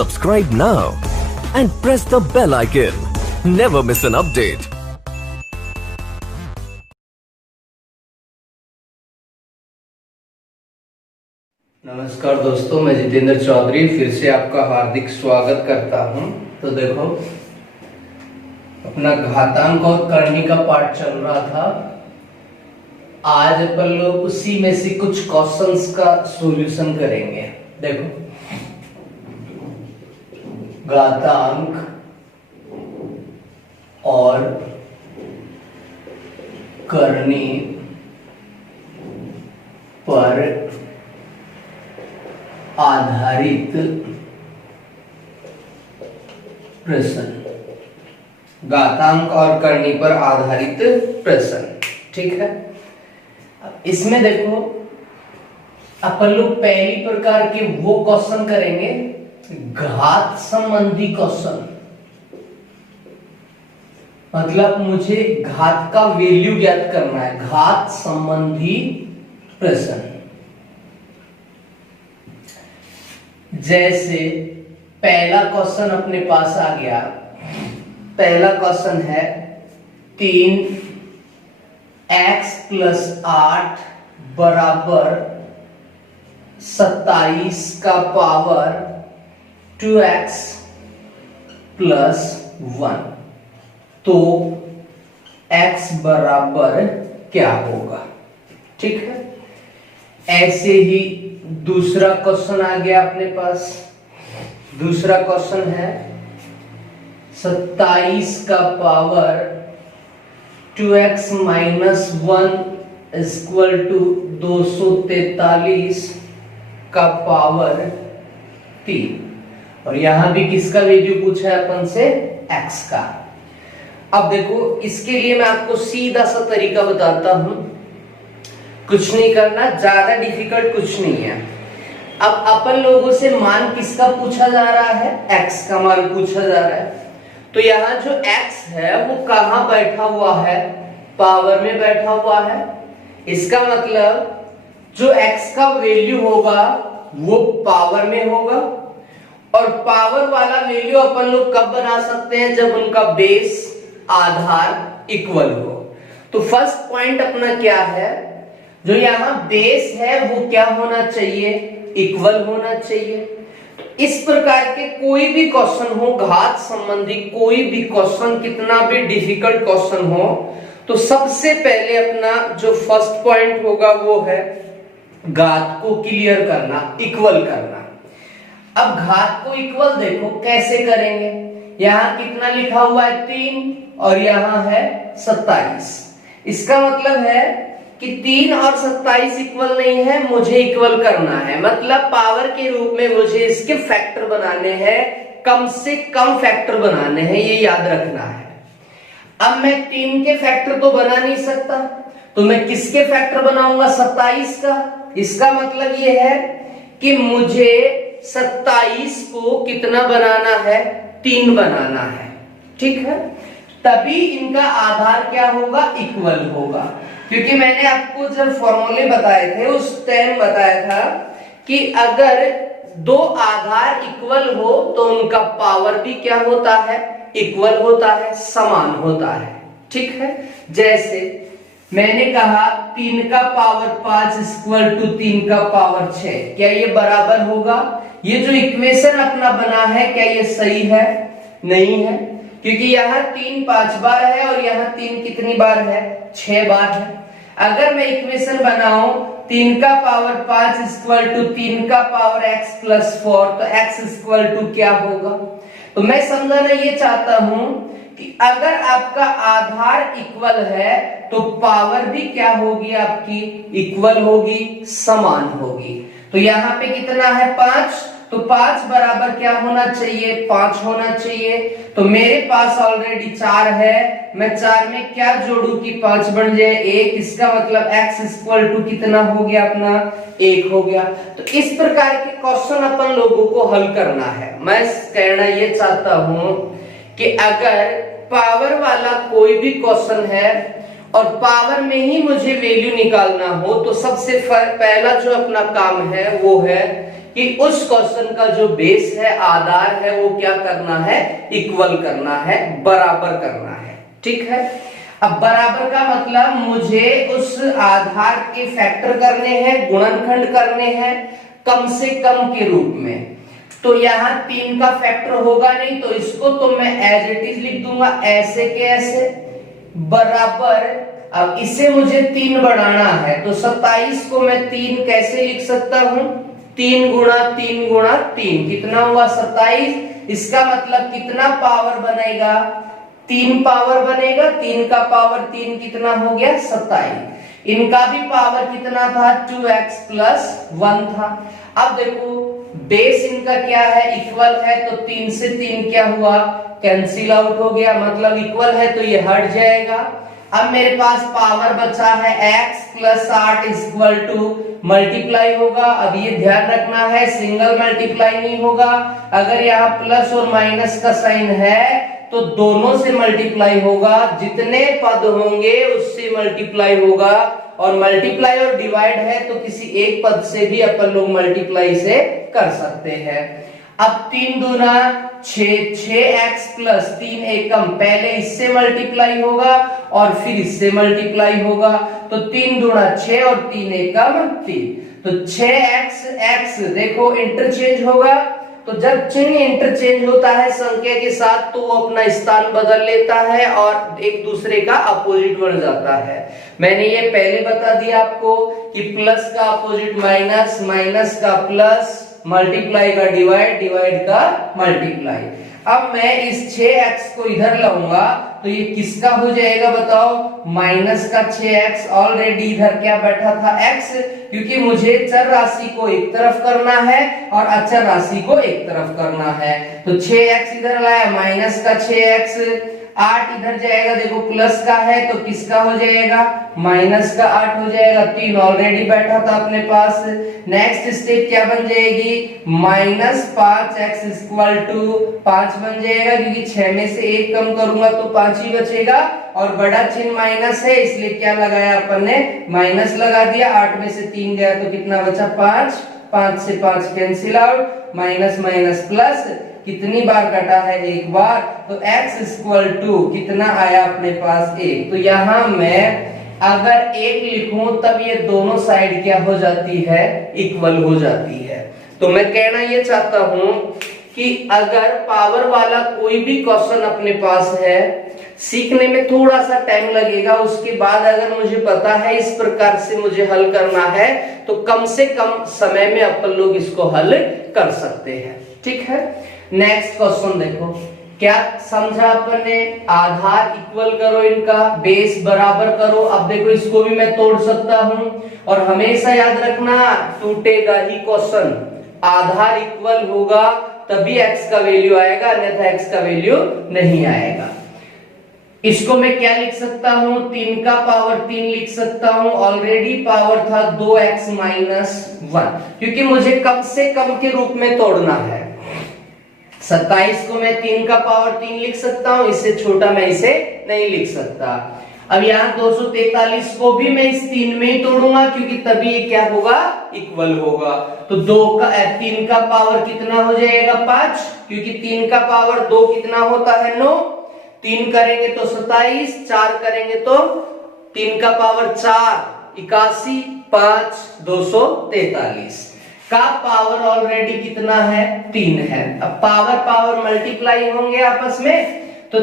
Subscribe now and press the bell icon. Never miss an update. नमस्कार दोस्तों, मैं जितेंद्र चौधरी फिर से आपका हार्दिक स्वागत करता हूं। तो देखो, अपना घातांक और करनी का पार्ट चल रहा था। आज अपन लोग उसी में से कुछ क्वेश्चंस का सॉल्यूशन करेंगे। देखो, घातांक और करनी पर आधारित प्रश्न, घातांक और करनी पर आधारित प्रश्न। ठीक है, अब इसमें देखो, अपन लोग पहली प्रकार के वो क्वेश्चन करेंगे घात संबंधी क्वेश्चन। मतलब मुझे घात का वैल्यू ज्ञात करना है, घात संबंधी प्रश्न। जैसे पहला क्वेश्चन अपने पास आ गया। पहला क्वेश्चन है 3x + 8 बराबर 27 का पावर 2x + 1। तो x बराबर क्या होगा? ठीक है, ऐसे ही दूसरा क्वेश्चन आ गया अपने पास। दूसरा क्वेश्चन है 27 का पावर 2x - 1 = 243 का पावर 3। और यहां भी किसका वैल्यू पूछा है अपन से? x का। अब देखो, इसके लिए मैं आपको सीधा सा तरीका बताता हूं। कुछ नहीं करना, ज्यादा डिफिकल्ट कुछ नहीं है। अब अपन लोगों से मान किसका पूछा जा रहा है? x का मान पूछा जा रहा है। तो यहाँ जो x है वो कहां बैठा हुआ है? पावर में बैठा हुआ है। इसका मतलब जो x का वैल्यू होगा वो पावर में होगा। और पावर वाला वैल्यू अपन लोग कब बना सकते हैं? जब उनका बेस, आधार इक्वल हो। तो फर्स्ट पॉइंट अपना क्या है? जो यहाँ बेस है वो क्या होना चाहिए? इक्वल होना चाहिए। तो इस प्रकार के कोई भी क्वेश्चन हो, घात संबंधी कोई भी क्वेश्चन, कितना भी डिफिकल्ट क्वेश्चन हो, तो सबसे पहले अपना जो फर्स्ट पॉइंट होगा वो है घात को क्लियर करना, इक्वल करना। अब घात को इक्वल देखो कैसे करेंगे। यहाँ कितना लिखा हुआ है? 3 और यहाँ है 27। इसका मतलब है कि 3 और 27 इक्वल नहीं है, मुझे इक्वल करना है। मतलब पावर के रूप में मुझे इसके फैक्टर बनाने हैं, कम से कम फैक्टर बनाने हैं, ये याद रखना है। अब मैं 3 के फैक्टर तो बना नहीं सकता, तो मैं किसके फैक्टर बनाऊंगा? 27 का। इसका मतलब ये है कि मुझे 27 को कितना बनाना है? 3 बनाना है। ठीक है, तभी इनका आधार क्या होगा? इक्वल होगा। क्योंकि मैंने आपको जब फॉर्मूले बताए थे उस टाइम बताया था कि अगर दो आधार इक्वल हो तो उनका पावर भी क्या होता है? इक्वल होता है, समान होता है। ठीक है, जैसे मैंने कहा 3 का पावर 5 = 3 का पावर 6। क्या ये बराबर होगा? ये जो इक्वेशन अपना बना है, क्या ये सही है? नहीं है, क्योंकि यहाँ 3 5 बार है और यहाँ 3 कितनी बार है? 6 बार है। अगर मैं इक्वेशन बनाऊं 3 का पावर 5 = 3 का पावर x + 4, तो x क्या होगा? तो मैं समझाना ये चाहता हूं कि अगर आपका आधार इक्वल है तो पावर भी क्या होगी? आपकी इक्वल होगी, समान होगी। तो यहाँ पे कितना है? 5। तो 5 बराबर क्या होना चाहिए? 5 होना चाहिए। तो मेरे पास ऑलरेडी 4 है, मैं 4 में क्या जोड़ू कि 5 बन जाए? 1। इसका मतलब x कितना हो गया अपना? 1 हो गया। तो इस प्रकार के क्वेश्चन अपन लोगों को हल करना है। मैं कहना ये चाहता हूं कि अगर पावर वाला कोई भी क्वेश्चन है और पावर में ही मुझे वैल्यू निकालना हो, तो सबसे पहला जो अपना काम है वो है कि उस क्वेश्चन का जो बेस है, आधार है, वो क्या करना है, इक्वल करना है, बराबर करना है। ठीक है, अब बराबर का मतलब मुझे उस आधार के फैक्टर करने हैं, गुणनखंड करने हैं कम से कम के रूप में। तो यहाँ 3 का फैक्टर होगा नहीं, तो इसको तो मैं एज इट इज लिख दूंगा, ऐसे के ऐसे, बराबर। अब इसे मुझे 3 बढ़ाना है, तो 27 को मैं 3 कैसे लिख सकता हूं, 3 गुणा 3 गुणा 3, कितना हुआ 27। इसका मतलब कितना पावर बनेगा, 3 पावर बनेगा, 3 का पावर 3 कितना हो गया 27। इनका भी पावर कितना था 2x प्लस 1 था। अब देखो बेस इनका क्या है, इक्वल है, तो 3 से 3 क्या हुआ, कैंसिल आउट हो गया, मतलब इक्वल है तो ये हट जाएगा। अब मेरे पास पावर बचा है x plus 8 equal to multiply होगा। अब ये ध्यान रखना है सिंगल मल्टीप्लाई नहीं होगा, अगर यहाँ प्लस और माइनस का साइन है तो दोनों से मल्टीप्लाई होगा, जितने पद होंगे उससे मल्टीप्लाई होगा, और मल्टीप्लाई और डिवाइड है तो किसी एक पद से भी अपन लोग मल्टीप्लाई से कर सकते हैं। अब 3 दूना 6, 6x प्लस 3 एकम, पहले इससे मल्टीप्लाई होगा और फिर इससे मल्टीप्लाई होगा, तो 3 दूना 6 और 3 एकम 3, तो 6x x देखो इंटरचेंज होगा। तो जब चिन्ह इंटरचेंज होता है संख्या के साथ तो वो अपना स्थान बदल लेता है और एक दूसरे का अपोजिट बन जाता है। मैंने ये पहले बता दिया आपको कि प्लस का अपोजिट माइनस, माइनस का प्लस, मल्टीप्लाई का डिवाइड, डिवाइड का मल्टीप्लाई। अब मैं इस 6x को इधर लाऊंगा तो ये किसका हो जाएगा बताओ, माइनस का 6x। ऑलरेडी इधर क्या बैठा था x, क्योंकि मुझे चर राशि को एक तरफ करना है और अचर राशि को एक तरफ करना है, तो 6x इधर लाया, माइनस का 6x, 8 इधर जाएगा, देखो प्लस का है तो किसका हो जाएगा, माइनस का 8 हो जाएगा। 3 ऑलरेडी बैठा था अपने पास। नेक्स्ट स्टेप क्या बन जाएगी, माइनस 5x इक्वल टू 5 बन जाएगा, क्योंकि 6 में से 1 कम करूंगा तो 5 ही बचेगा, और बड़ा चिन्ह माइनस है इसलिए क्या लगाया अपन ने, माइनस लगा दिया। 8 में से 3 गया तो कितना बचा 5, 5 से 5 cancel out, minus minus plus, कितनी बार कटा है, एक बार, तो x इक्वल टू कितना आया अपने पास 1। तो यहां मैं अगर 1 लिखूं तब ये दोनों साइड क्या हो जाती है, इक्वल हो जाती है। तो मैं कहना ये चाहता हूं कि अगर पावर वाला कोई भी क्वेश्चन अपने पास है, सीखने में थोड़ा सा टाइम लगेगा, उसके बाद अगर मुझे पता है इस प्रकार से मुझे हल करना है तो कम से कम समय में अपन लोग इसको हल कर सकते हैं। ठीक है, नेक्स्ट क्वेश्चन देखो, क्या समझा अपन ने, आधार इक्वल करो, इनका बेस बराबर करो। अब देखो इसको भी मैं तोड़ सकता हूं, और हमेशा याद रखना टूटेगा ही क्वेश्चन, आधार इक्वल होगा तभी x का वैल्यू आएगा, अन्यथा x का वैल्यू नहीं आएगा। इसको मैं क्या लिख सकता हूं, 3 का पावर 3 लिख सकता हूं, ऑलरेडी पावर था 2x माइनस 1, क्योंकि मुझे कम से कम के रूप में तोड़ना है। 27 को मैं 3 का पावर 3 लिख सकता हूं, इससे छोटा मैं इसे नहीं लिख सकता। अब यहाँ 243 को भी मैं इस 3 में ही तोड़ूंगा, क्योंकि तभी ये क्या होगा, इक्वल होगा। तो 3 का पावर कितना हो जाएगा 5, क्योंकि 3 का पावर 2 कितना होता है 9, 3 करेंगे तो 27, 4 करेंगे तो 3 का पावर 4 81, 5 243 का पावर ऑलरेडी कितना है 3 है। अब पावर पावर मल्टीप्लाई होंगे आपस में, तो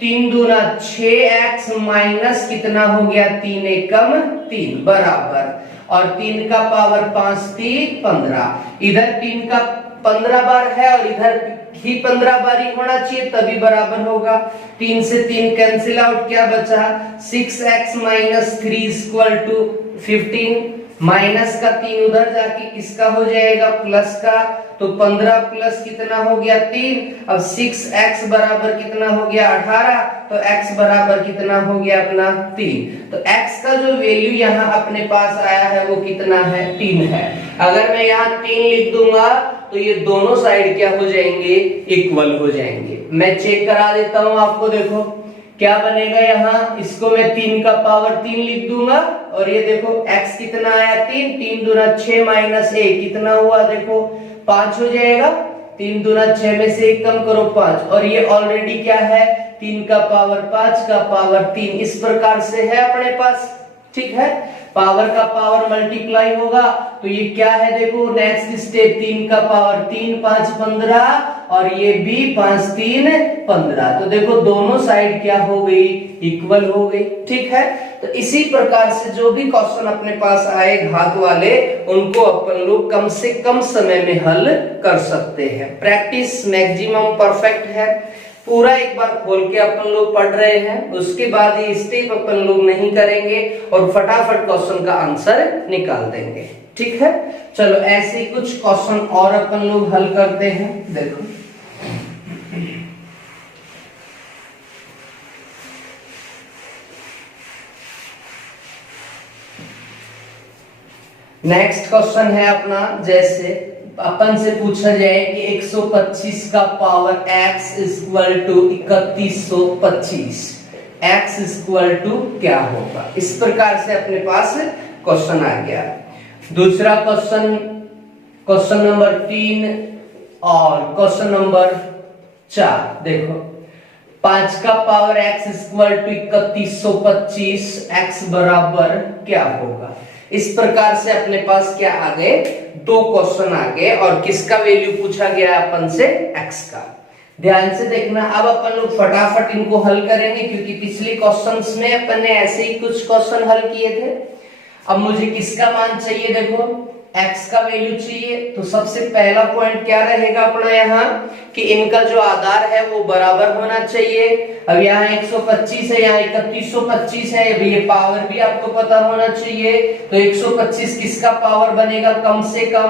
3 दूना 6x माइनस कितना हो गया 3 एकम 3 बराबर, और 3 का पावर 5 3 15, इधर 3 का 15 बार है और इधर ही 15 बार ही होना चाहिए तभी बराबर होगा। 3 से 3 कैंसिल आउट, क्या बचा 6x minus 3 equal to 15, minus का 3 उधर जाके किसका हो जाएगा, प्लस का, तो 15 प्लस कितना हो गया 3। अब 6x बराबर कितना हो गया 18, तो x बराबर कितना हो गया अपना 3। तो x का जो वैल्यू यहाँ अपने पास आया है वो कितना है 3 है। अगर मैं यहाँ 3 लिख दूंगा तो ये दोनों साइड क्या हो जाएंगे, इक्वल हो जाएंगे। मैं चेक करा देता हूं आपको, देखो क्या बनेगा यहाँ, इसको मैं 3 का पावर 3 लिख दूंगा और ये देखो x कितना आया 3, 3 दूना 6 माइनस 1 कितना हुआ देखो 5 हो जाएगा। 3 दूना 6 में से 1 कम करो 5 और ये ऑलरेडी क्या है 3 का पावर 5 का पावर 3 इस प्रकार से है अपने पास। ठीक है, पावर का पावर मल्टीप्लाई होगा तो ये क्या है देखो नेक्स्ट स्टेप 3 का पावर 3 5 15 और ये भी 5 3 15। तो देखो दोनों साइड क्या हो गई इक्वल हो गई। ठीक है, तो इसी प्रकार से जो भी क्वेश्चन अपने पास आए घात वाले उनको अपन लोग कम से कम समय में हल कर सकते हैं। प्रैक्टिस मैक्सिमम परफेक्ट है। पूरा एक बार खोल के अपन लोग पढ़ रहे हैं, उसके बाद ये स्टेप अपन लोग नहीं करेंगे और फटाफट क्वेश्चन का आंसर निकाल देंगे। ठीक है, चलो ऐसे ही कुछ क्वेश्चन और अपन लोग हल करते हैं। देखो नेक्स्ट क्वेश्चन है अपना, जैसे अपन से पूछा जाए कि 125 का power x equal to 3125, x equal to क्या होगा, इस प्रकार से अपने पास क्वेश्चन आ गया। दूसरा क्वेश्चन, क्वेश्चन नंबर 3 और क्वेश्चन नंबर 4 देखो 5 का power x equal to 3125, x बराबर क्या होगा। इस प्रकार से अपने पास क्या आ गए, दो क्वेश्चन आ गए और किसका वैल्यू पूछा गया अपन से, x का। ध्यान से देखना, अब अपन लोग फटाफट इनको हल करेंगे क्योंकि पिछले क्वेश्चंस में अपन ने ऐसे ही कुछ क्वेश्चन हल किए थे। अब मुझे किसका मान चाहिए, देखो x का वैल्यू चाहिए। तो सबसे पहला पॉइंट क्या रहेगा अपना यहाँ कि इनका जो आधार है वो बराबर होना चाहिए। अब यहाँ 125 है, यहाँ 3125 है, अब ये पावर भी आपको पता होना चाहिए। तो 125 किसका पावर बनेगा, कम से कम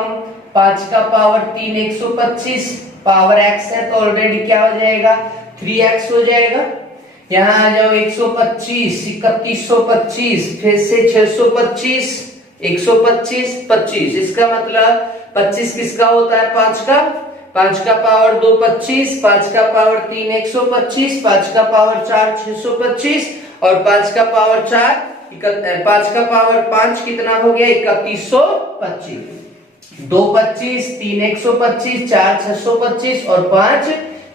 5 का पावर 3 125, पावर x है तो ऑलरेडी क्या हो जाएगा 3x हो जाएगा। यहाँ आ जाओ 125 3125 फिर से 625 125 25, इसका मतलब 25 किसका होता है 5 का, 5 का पावर 2 25, 5 का पावर 3 125, 5 का पावर 4 625 और 5 का पावर 4 5 का पावर 5 कितना हो गया 3125। 2 25 3 125 4 625 और 5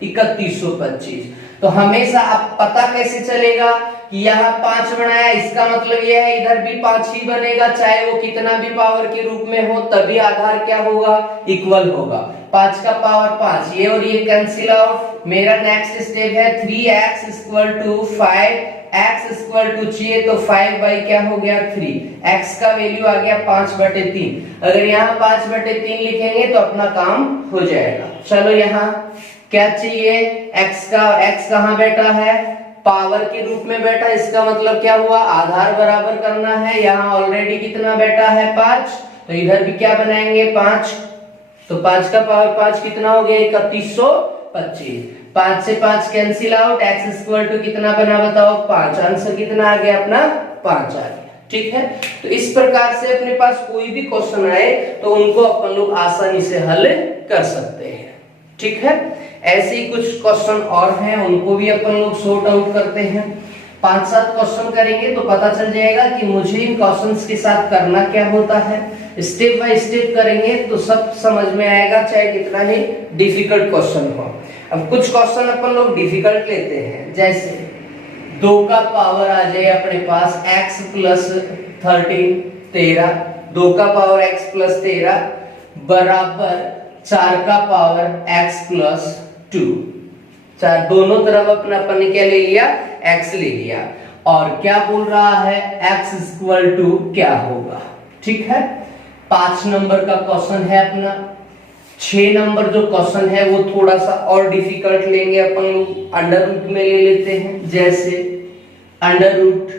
3125। तो हमेशा आप पता कैसे चलेगा कि यहाँ 5 बनाया, इसका मतलब यह है इधर भी 5 ही बनेगा, चाहे वो कितना भी पावर के रूप में हो, तभी आधार क्या होगा इक्वल होगा। 5 का पावर 5, ये और ये कैंसिल आउट। मेरा नेक्स्ट स्टेप है 3x equal to 5, x equal to चाहिए तो 5 बाई क्या हो गया 3, x का वैल्यू आ गया 5/3। अगर यहाँ 5/3 लिखेंगे तो अपना काम हो जाएगा। चलो यहाँ क्या चाहिए, x का, x कहाँ बैठा है पावर के रूप में बैठा, इसका मतलब क्या हुआ आधार बराबर करना है। यहाँ ऑलरेडी कितना बैठा है 5, तो इधर भी क्या बनाएंगे 5, तो 5 का पावर 5 कितना हो गया 3125। 5 से 5 cancel out, x equal to कितना बना बताओ 5, आंसर कितना आ गया अपना 5 आ गया। ठीक है, तो इस प्रकार से अपने पास कोई भी क्वेश्चन आए तो उनको अपन लोग आसानी से हल कर सकते हैं। ठीक है, ऐसे ही कुछ क्वेश्चन और हैं उनको भी अपन लोग सॉर्ट आउट करते हैं। 5-7 क्वेश्चन करेंगे तो पता चल जाएगा कि मुझे इन क्वेश्चंस के साथ करना क्या होता है। स्टेप बाय स्टेप करेंगे तो सब समझ में आएगा, चाहे कितना ही डिफिकल्ट क्वेश्चन हो। अब कुछ क्वेश्चन अपन लोग डिफिकल्ट लेते हैं, जैसे 2 का पावर आ जाए अपने पास x प्लस 13 13, 2 का पावर x प्लस 13 बराबर 4 का पावर x प्लस 2। चार दोनों तरफ अपना अपन ने क्या ले लिया x ले लिया और क्या बोल रहा है x इक्वल टू क्या होगा। ठीक है, 5 नंबर का क्वेश्चन है अपना। 6 नंबर जो क्वेश्चन है वो थोड़ा सा और डिफिकल्ट लेंगे अपन लोग, अंडर रूट में ले लेते हैं। जैसे अंडर रूट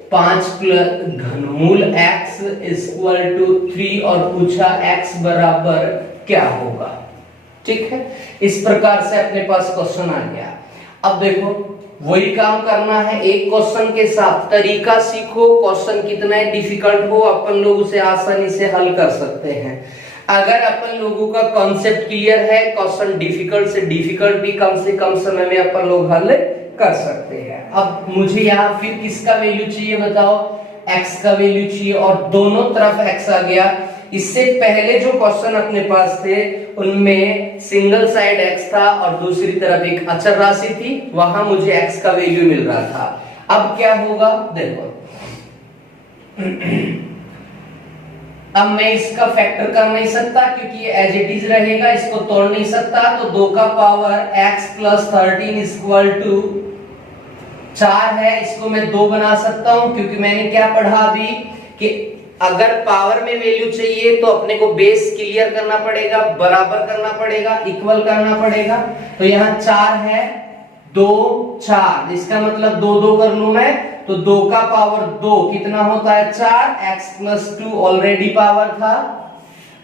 5 प्लस घनमूल x इक्वल टू 3 और पूछा x बराबर क्या होगा। ठीक है, इस प्रकार से अपने पास क्वेश्चन आ गया। अब देखो वही काम करना है, एक क्वेश्चन के साथ तरीका सीखो, क्वेश्चन कितना डिफिकल्ट हो अपन लोग उसे आसानी से हल कर सकते हैं। अगर अपन लोगों का कॉन्सेप्ट क्लियर है, क्वेश्चन डिफिकल्ट से डिफिकल्ट भी कम से कम समय में अपन लोग हल कर सकते हैं। अब मुझे यहाँ फिर किसका वैल्यू चाहिए बताओ, x का वैल्यू चाहिए, और दोनों तरफ x आ गया। इससे पहले जो क्वेश्चन अपने पास थे उनमें सिंगल साइड x था और दूसरी तरफ एक अचर राशि थी, वहां मुझे x का वैल्यू मिल रहा था। अब क्या होगा देखो, अब मैं इसका फैक्टर कर नहीं सकता क्योंकि ये एज इट इज रहेगा, इसको तोड़ नहीं सकता, तो 2 का power x plus 13 equal to 4 है। इसको मैं 2 बना सकता हूं क्योंकि मैंने क्या पढ़ा अभी कि अगर पावर में वैल्यू चाहिए तो अपने को बेस क्लियर करना पड़ेगा, बराबर करना पड़ेगा, इक्वल करना पड़ेगा। तो यहाँ 4 है, 2 4, इसका मतलब 2 2 कर लूं मैं, तो 2 का पावर 2 कितना होता है 4, x प्लस 2 ऑलरेडी पावर था।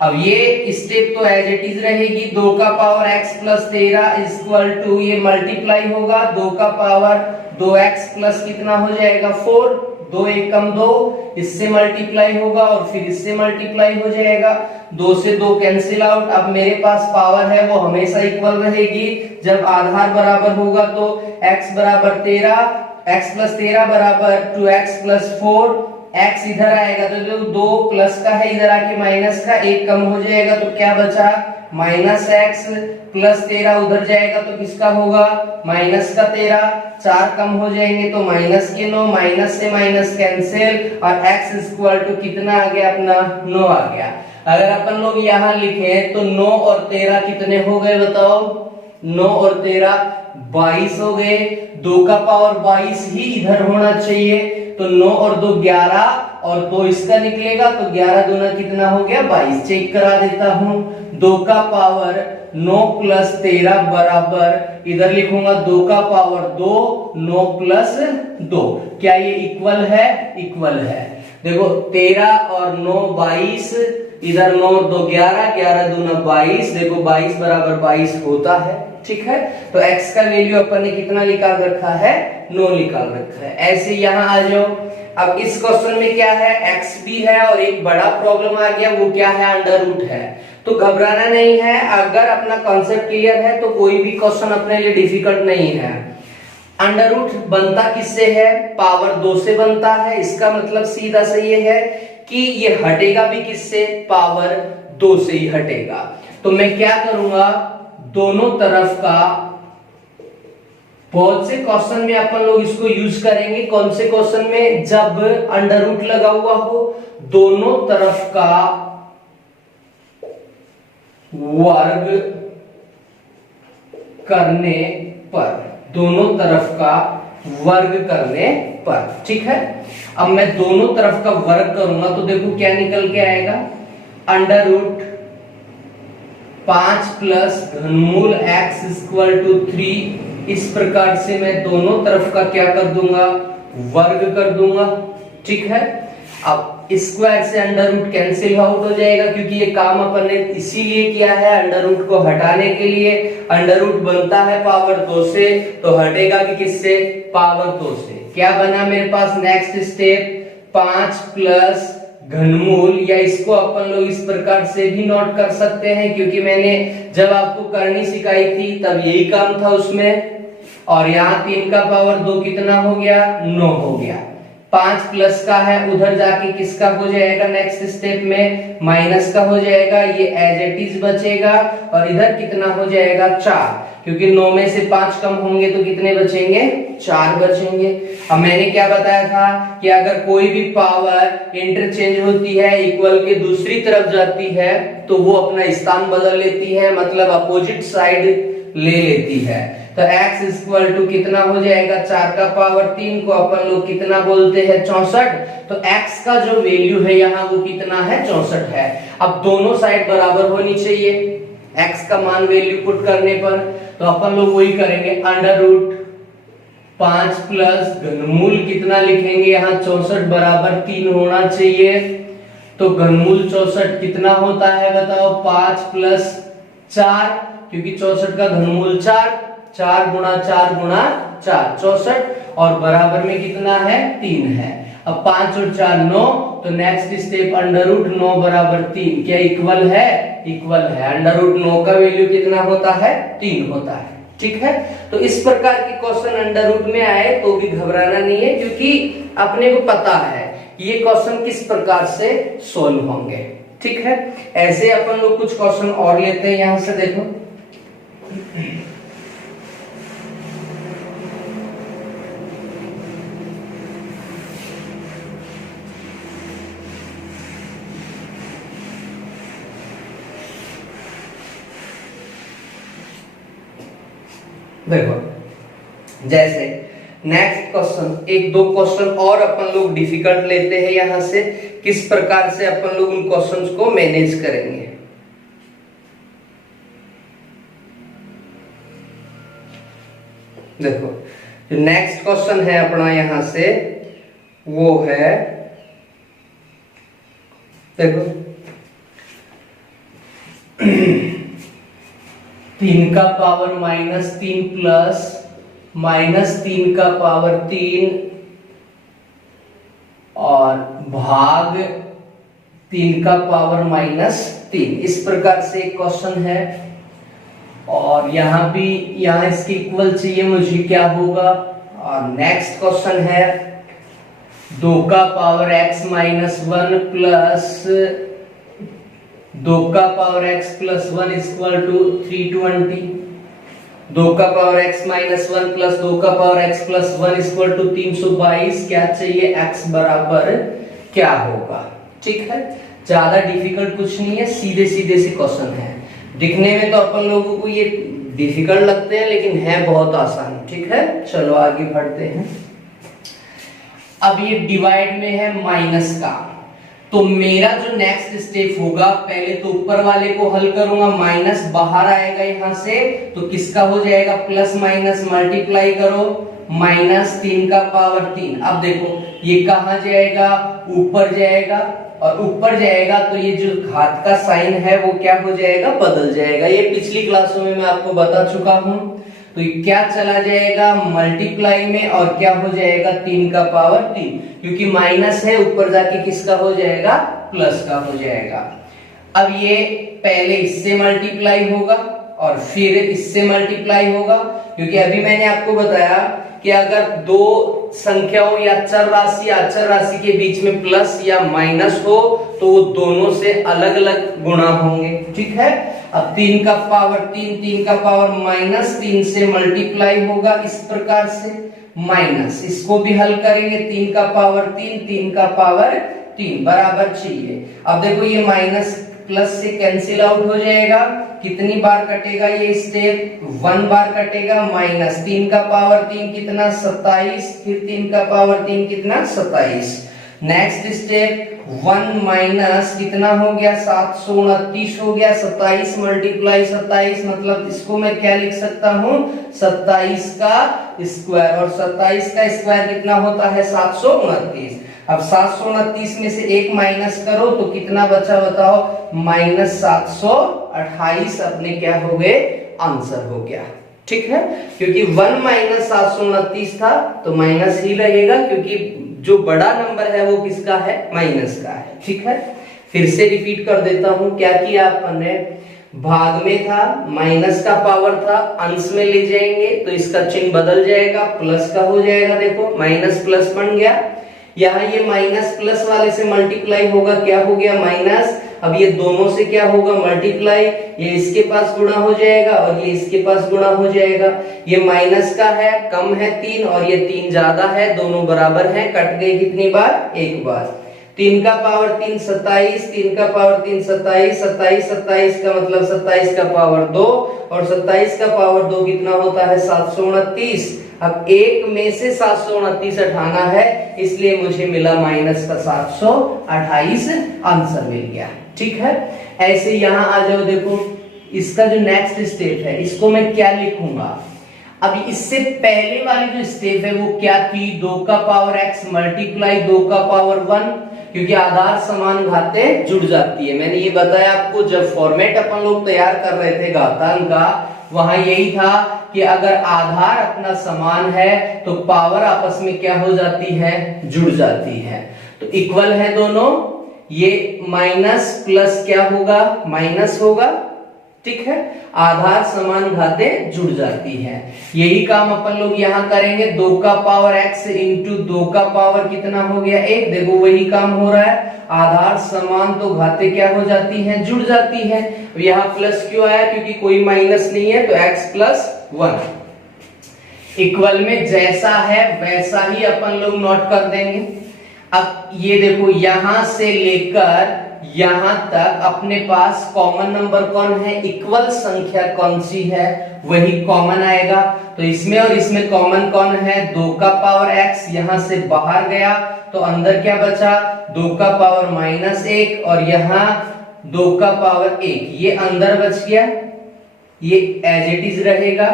अब ये स्टेप तो एज इट इज रहेगी, 2 का power x plus 13 equal to ये मल्टीप्लाई होगा, 2 का पावर 2x प्लस कितना हो जाएगा 4, 2 एकम 2, इससे मल्टीप्लाई होगा और फिर इससे मल्टीप्लाई हो जाएगा, 2 से 2 कैंसिल आउट। अब मेरे पास पावर है वो हमेशा इक्वल रहेगी, जब आधार बराबर होगा तो x बराबर 13, x प्लस 13 बराबर 2x प्लस 4, x इधर आएगा तो जो 2 प्लस का है इधर आके माइनस का 1 कम हो जाएगा, तो क्या बचा माइनस x प्लस 13 उधर जाएगा तो किसका होगा माइनस का 13, 4 कम हो जाएंगे तो माइनस के 9, माइनस से माइनस कैंसिल, और x इक्वल टू कितना आ गया अपना 9 आ गया। अगर अपन लोग यहाँ लिखे तो 9 और 13 कितने हो गए बताओ, 9 और 13 22 हो गए, 2 का पावर 22 ही इधर होना चाहिए, तो 9 और 2 11 और 2 इसका निकलेगा तो 11 दूना कितना हो गया 22। चेक करा देता हूं, 2 का पावर 9 प्लस 13 बराबर इधर लिखूंगा 2 का पावर 2, 9 प्लस 2, क्या ये इक्वल है, इक्वल है। देखो 13 और 9 22, इधर 9 और 2 11, 11 दूना 22, देखो 22 बराबर 22 होता है, ठीक है। तो x का वैल्यू अपन ने कितना निकाल रखा है 9 निकाल रखा है। ऐसे यहाँ आ जाओ, अब इस क्वेश्चन में क्या है x भी है और एक बड़ा प्रॉब्लम आ गया, वो क्या है अंडर रूट है। तो घबराना नहीं है, अगर अपना कॉन्सेप्ट क्लियर है तो कोई भी क्वेश्चन अपने लिए डिफिकल्ट नहीं है। अंडर रूट बनता किससे है, पावर 2 से बनता है, इसका मतलब सीधा से ये है कि ये हटेगा भी किससे, पावर 2 से ही हटेगा। तो मैं क्या करूंगा, दोनों तरफ का, बहुत से क्वेश्चन में अपन लोग इसको यूज करेंगे, कौन से क्वेश्चन में, जब अंडर रूट लगा हुआ हो, दोनों तरफ का वर्ग करने पर, दोनों तरफ का वर्ग करने पर, ठीक है। अब मैं दोनों तरफ का वर्ग करूंगा तो देखो क्या निकल के आएगा, अंडर रूट 5 प्लस घनमूल x इक्वल टू 3। इस प्रकार से मैं दोनों तरफ का क्या कर दूंगा, वर्ग कर दूंगा, ठीक है। अब स्क्वायर से अंडर रूट कैंसिल आउट हो जाएगा, क्योंकि ये काम अपन ने इसीलिए किया है अंडर रूट को हटाने के लिए। अंडर रूट बनता है पावर 2 से, तो हटेगा भी किससे, पावर 2 से। क्या बना मेरे पास नेक्स्ट स्टेप, 5 प्लस घनमूल, या इसको अपन लोग इस प्रकार से भी नोट कर सकते हैं, क्योंकि मैंने जब आपको करनी सिखाई थी तब यही काम था उसमें। और यहाँ 3 का पावर 2 कितना हो गया 9 हो गया, 5 प्लस का है उधर जाके किसका हो जाएगा, नेक्स्ट स्टेप में माइनस का हो जाएगा, ये एज इट इज बचेगा, और इधर कितना हो जाएगा 4, क्योंकि 9 में से 5 कम होंगे तो कितने बचेंगे 4 बचेंगे। अब मैंने क्या बताया था कि अगर कोई भी पावर इंटरचेंज होती है, इक्वल के दूसरी तरफ जाती है, तो वो अपना स्थान बदल लेती है, मतलब अपोजिट साइड ले लेती है। तो x इक्वल टू कितना हो जाएगा, 4 का पावर 3 को अपन लोग कितना बोलते हैं 64। तो x का जो वैल्यू है यहाँ वो कितना है 64 है। अब दोनों साइड बराबर होनी चाहिए x का मान वैल्यू पुट करने पर, तो अपन लोग वही करेंगे, अंडर रूट 5 प्लस घनमूल कितना लिखेंगे यहाँ 64 बराबर 3 होना चाहिए। तो घनमूल 64 कितना होता है बताओ, 5 प्लस 4, क्योंकि 64 का घनमूल 4, 4 गुणा 4 गुणा 4 64, और बराबर में कितना है 3 है। अब 5 और 4 9, तो नेक्स्ट स्टेप अंडर रूट 9 बराबर 3, क्या इक्वल है, इक्वल है। अंडर रूट 9 का वैल्यू कितना होता है 3 होता है, ठीक है। तो इस प्रकार के क्वेश्चन अंडर रूट में आए तो भी घबराना नहीं है, क्योंकि अपने को पता है ये क्वेश्चन किस प्रकार से सोल्व होंगे। ठीक है, ऐसे अपन लोग कुछ क्वेश्चन और लेते हैं। यहां से देखो, देखो जैसे नेक्स्ट क्वेश्चन, एक दो क्वेश्चन और अपन लोग डिफिकल्ट लेते हैं यहां से, किस प्रकार से अपन लोग उन क्वेश्चंस को मैनेज करेंगे। देखो जो नेक्स्ट क्वेश्चन है अपना यहां से वो है, देखो 3 का पावर -3 प्लस -3 का पावर 3 और भाग 3 का पावर -3, इस प्रकार से एक क्वेश्चन है। और यहां भी, यहां इसके इक्वल चाहिए मुझे, क्या होगा। और नेक्स्ट क्वेश्चन है 2 का पावर x-1 प्लस 2 का power x plus 1 equal to 320। 2 का पावर x-1 प्लस 2 का power x plus 1 equal to 322। क्या चाहिए, x बराबर क्या होगा। ठीक है, ज्यादा डिफिकल्ट कुछ नहीं है, सीधे सीधे से क्वेश्चन है। दिखने में तो अपन लोगों को ये डिफिकल्ट लगते हैं, लेकिन है बहुत आसान। ठीक है, चलो आगे बढ़ते हैं। अब ये डिवाइड में है माइनस का, तो मेरा जो नेक्स्ट स्टेप होगा, पहले तो ऊपर वाले को हल करूंगा, माइनस बाहर आएगा यहां से, तो किसका हो जाएगा, प्लस माइनस मल्टीप्लाई करो, -3 का पावर 3। अब देखो ये कहां जाएगा, ऊपर जाएगा, और ऊपर जाएगा तो ये जो घात का साइन है वो क्या हो जाएगा, बदल जाएगा। ये पिछली क्लासों में मैं आपको बता चुका हूं। तो ये क्या चला जाएगा मल्टीप्लाई में, और क्या हो जाएगा 3 का पावर 3, क्योंकि माइनस है, ऊपर जाके किसका हो जाएगा, प्लस का हो जाएगा। अब ये पहले इससे मल्टीप्लाई होगा और फिर इससे मल्टीप्लाई होगा, क्योंकि अभी मैंने आपको बताया कि अगर दो संख्याओं या अचर राशि के बीच में प्लस या माइनस हो तो वो दोनों से अलग अलग गुणा होंगे। ठीक है, अब 3 का पावर 3 का पावर -3 से मल्टीप्लाई होगा, इस प्रकार से माइनस, इसको भी हल करेंगे, 3 का पावर 3 का पावर 3 बराबर चाहिए। अब देखो ये माइनस प्लस से कैंसिल आउट हो जाएगा, कितनी बार कटेगा ये स्टेप, 1 बार कटेगा। -3 का पावर 3 कितना, 27, फिर 3 का पावर 3 कितना, 27। नेक्स्ट स्टेप 1 माइनस कितना हो गया, 729 हो गया। 27 मल्टीप्लाई 27, मतलब इसको मैं क्या लिख सकता हूँ, 27 का स्क्वायर, और 27 का स्क्वायर कितना होता है, 729। अब 729 में से 1 माइनस करो तो कितना बचा बताओ, -728 अपने क्या हो गए, आंसर हो गया। ठीक है, क्योंकि 1 माइनस 729 था तो माइनस ही रहेगा, क्योंकि जो बड़ा नंबर है वो किसका है, माइनस का है। ठीक है, फिर से रिपीट कर देता हूं, क्या किया अपन ने, भाग में था, माइनस का पावर था, अंश में ले जाएंगे तो इसका चिन्ह बदल जाएगा, प्लस का हो जाएगा। देखो माइनस प्लस बन गया, यहाँ ये माइनस प्लस वाले से मल्टीप्लाई होगा, क्या हो गया, माइनस। अब ये दोनों से क्या होगा, मल्टीप्लाई, ये इसके पास गुणा हो जाएगा और ये इसके पास गुणा हो जाएगा। ये माइनस का है, कम है 3, और ये 3 ज्यादा है, दोनों बराबर हैं, कट गए कितनी बार, एक बार। 3 का पावर 3 27, 3 का पावर 3 27, 27 का मतलब 27 का पावर 2, और 27 का पावर 2 कितना होता है, 729। अब एक में से 729 हटाना है, इसलिए मुझे मिला माइनस का 728, आंसर मिल गया। ठीक है, ऐसे यहां आ जाओ। देखो इसका जो नेक्स्ट स्टेप है, इसको मैं क्या लिखूंगा, अब इससे पहले वाली जो स्टेप है वो क्या थी, 2 का पावर x मल्टीप्लाई 2 का पावर 1, क्योंकि आधार समान घातें जुड़ जाती है। मैंने ये बताया आपको, जब फॉर्मेट अपन लोग तैयार कर रहे थे घातांक का, वहां यही था कि अगर आधार अपना समान है तो पावर आपस में क्या हो जाती है, जुड़ जाती है। तो इक्वल है दोनों, ये माइनस प्लस क्या होगा, माइनस होगा, ठीक है, आधार समान घातें जुड़ जाती है। यही काम अपन लोग यहाँ करेंगे, 2 का पावर x इंटू 2 का पावर कितना हो गया 1। देखो वही काम हो रहा है, आधार समान तो घातें क्या हो जाती हैं, जुड़ जाती है। यहाँ प्लस क्यों आया, क्योंकि कोई माइनस नहीं है, तो x प्लस 1 इक्वल में जैसा है वैसा ही अपन लोग नोट कर देंगे। अब ये देखो यहां से लेकर यहां तक अपने पास कॉमन नंबर कौन है, इक्वल संख्या कौन सी है, वही कॉमन आएगा। तो इसमें और इसमें कॉमन कौन है, 2 का पावर x यहां से बाहर गया तो अंदर क्या बचा, 2 का पावर माइनस 1 और यहां 2 का पावर 1, ये अंदर बच गया, ये एज इट इज रहेगा।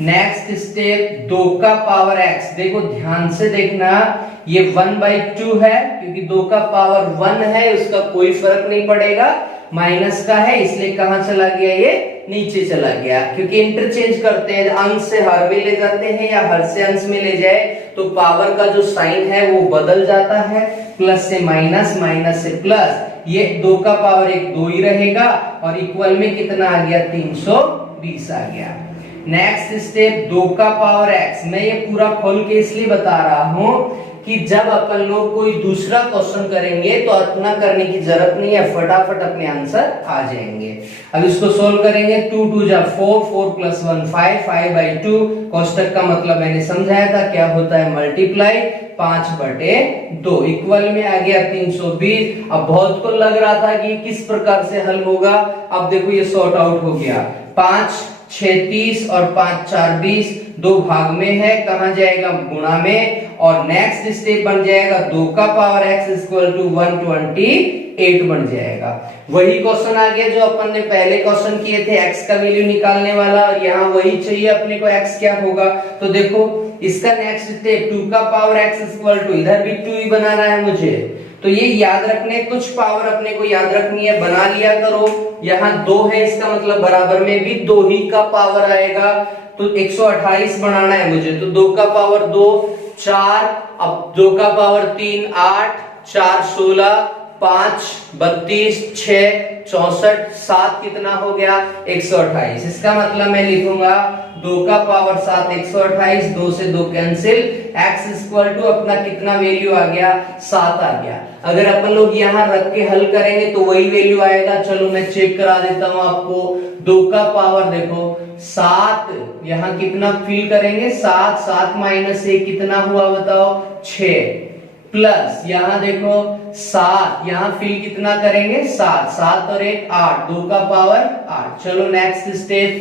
नेक्स्ट स्टेप 2 का पावर x, देखो ध्यान से देखना, ये 1/2 है क्योंकि 2 का पावर 1 है, उसका कोई फर्क नहीं पड़ेगा, माइनस का है इसलिए कहां चला गया, ये नीचे चला गया। क्योंकि इंटरचेंज करते हैं, अंश से हर में ले जाते हैं या हर से अंश में ले जाए तो पावर का जो साइन है वो बदल जाता है, प्लस से माइनस, माइनस से प्लस, ये 2 का पावर 1 2 ही रहेगा और इक्वल में कितना आ गया, 320 आ गया। नेक्स्ट स्टेप 2 का पावर x, मैं ये पूरा खोल के इसलिए बता रहा हूं कि जब अपन लोग कोई दूसरा क्वेश्चन करेंगे तो इतना करने की जरूरत नहीं है, फटाफट अपने आंसर आ जाएंगे। अब इसको सोल्व करेंगे, 2 2 जा 4, 4 + 1 5, 5/2, कोष्टक का मतलब मैंने समझाया था क्या होता है, मल्टीप्लाई 5/2 इक्वल में आ गया 320। अब बहुत को लग रहा था कि किस प्रकार से हल होगा, अब देखो ये सॉर्ट आउट हो गया, 5 6 30 और 5 4 20, 2 भाग में है, कहां जाएगा, गुणा में। और नेक्स्ट स्टेप बन जाएगा 2 का पावर x = 128 बन जाएगा। वही क्वेश्चन आ गया जो अपन ने पहले क्वेश्चन किए थे, x का वैल्यू निकालने वाला, और यहाँ वही चाहिए अपने को, x क्या होगा। तो देखो इसका नेक्स्ट स्टेप 2 का पावर x = इधर भी 2 ही बनाना है मुझे, तो ये याद रखने, कुछ पावर अपने को याद रखनी है, बना लिया करो। यहाँ 2 है, इसका मतलब बराबर में भी 2 ही का पावर आएगा, तो 128 बनाना है मुझे, तो 2 का पावर 2 4, अब 2 का पावर 3 8, 4 16, 5 32, 6 64, 7 कितना हो गया, 128। इसका मतलब मैं लिखूंगा 2 का पावर 7 128, 2 से 2 कैंसिल, x = अपना कितना वैल्यू आ गया, 7 आ गया। अगर अपन लोग यहाँ रख के हल करेंगे तो वही वैल्यू आएगा। चलो मैं चेक करा देता हूँ आपको, 2 का पावर देखो 7, यहाँ कितना फिल करेंगे, 7 7 - 1 कितना हुआ बताओ, 6, प्लस यहाँ देखो 7, यहाँ फिल कितना करेंगे, 7 7 और 1 8, 2 का पावर 8। चलो नेक्स्ट स्टेप,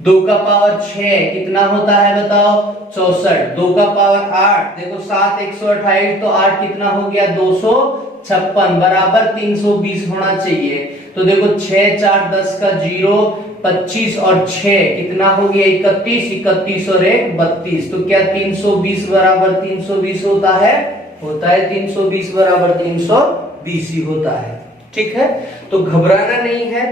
2 का पावर 6 कितना होता है बताओ, 64, 2 का पावर 8, देखो 7 128, तो 8 कितना हो गया, 256 बराबर 320 होना चाहिए। तो देखो 6 4 10 का 0, 25 और 6 कितना हो गया, 31, 31 और 1 32, तो क्या 320 बराबर 320 होता है, 320 बराबर 320 ही होता है। ठीक है, तो घबराना नहीं है।